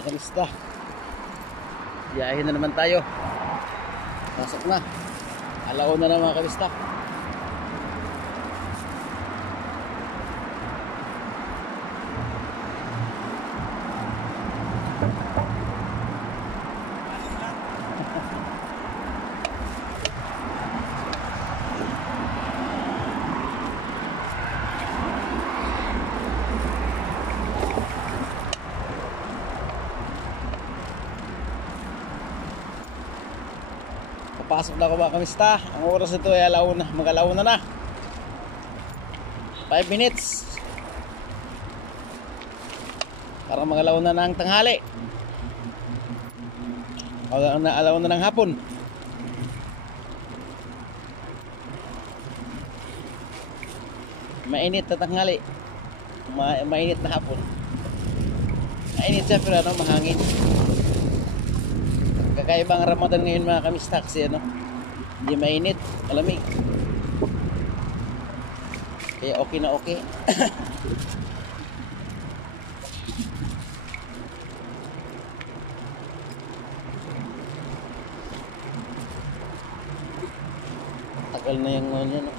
Mga kalista, biyahin na naman tayo. Pasok na, alaon na mga kalista. Pasok na ako mga kamista. Ang oras nito ay alauna, mag-alauna na. 5 minutes para mag-alauna na ng tanghali. Alauna na ng hapon. Mainit na tanghali. Mainit na hapon. Mainit siya pero ano, mahangin. Kakaibang Ramadan ngayon mga kamista kasi ano, hindi mainit, malamig. Kaya okay na okay. Tagal na yung ano yan, no?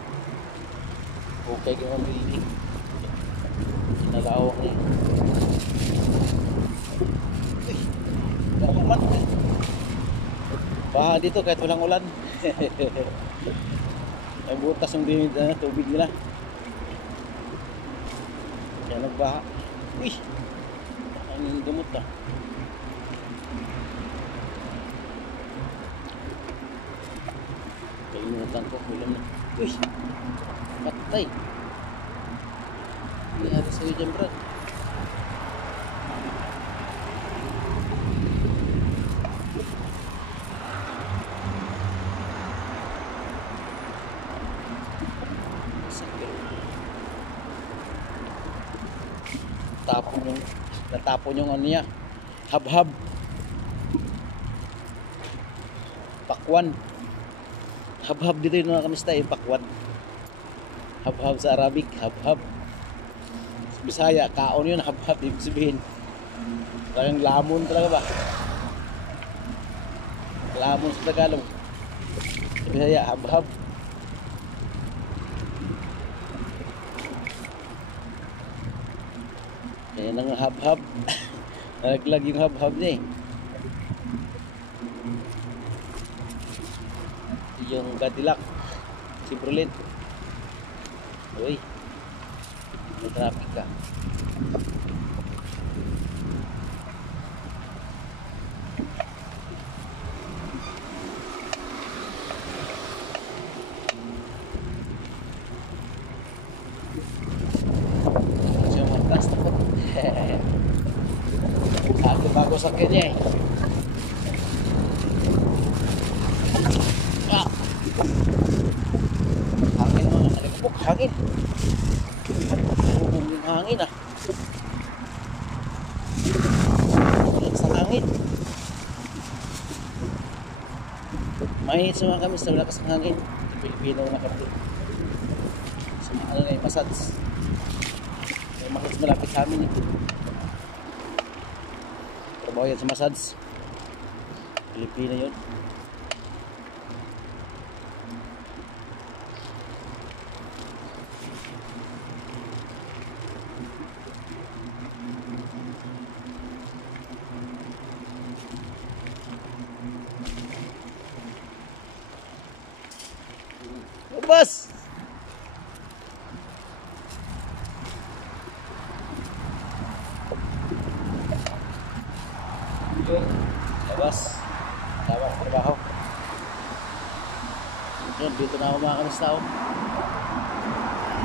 Okay ka ang building. Nalawak na yun. Uy, bakamat na. Baha dito kahit walang ulan. Nagbutas yung tubig nila. Kaya nagbaha. Uy, ang gamot na. Kainutan ko, ulam na. Uy, patay. Hindi natin sa'yo dyan, Brad. Natapon yung ano niya, habhab, pakwan. Habhab dito yung mga kamista, yung pakwan. Habhab sa Arabic, habhab. Sa Bisaya, kaon yun, habhab, ibig sabihin talagang lamon talaga ba, lamon sa Tagalog. Sa Bisaya, habhab. Ayan ang hab-hab. Nalaglag yung hab-hab niya eh. Yung Cadillac Chevrolet. Uy, may traffic ka. Bago sa kanya eh. Ah. Hangin mo, nalikupok, hangin. Yung hangin ah. Sa hangin. Mainit sa mga kamis, wala ka sa hangin. Sa Pilipino na kami. Sa ano na yung massage. May massage malapit sa amin eh. Trabaho yan sa massage. Pilipina yun. Bus! Labas, tama ang trabaho. Dito na ako mga kamista.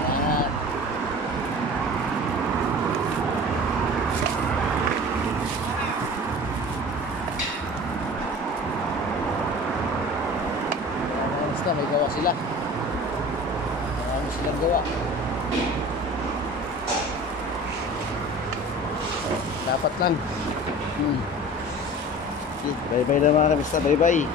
Ayan. Mga kamista, may gawa sila. Marami silang gawa. Dapat lang. Bye bye na mga kamista, bye bye.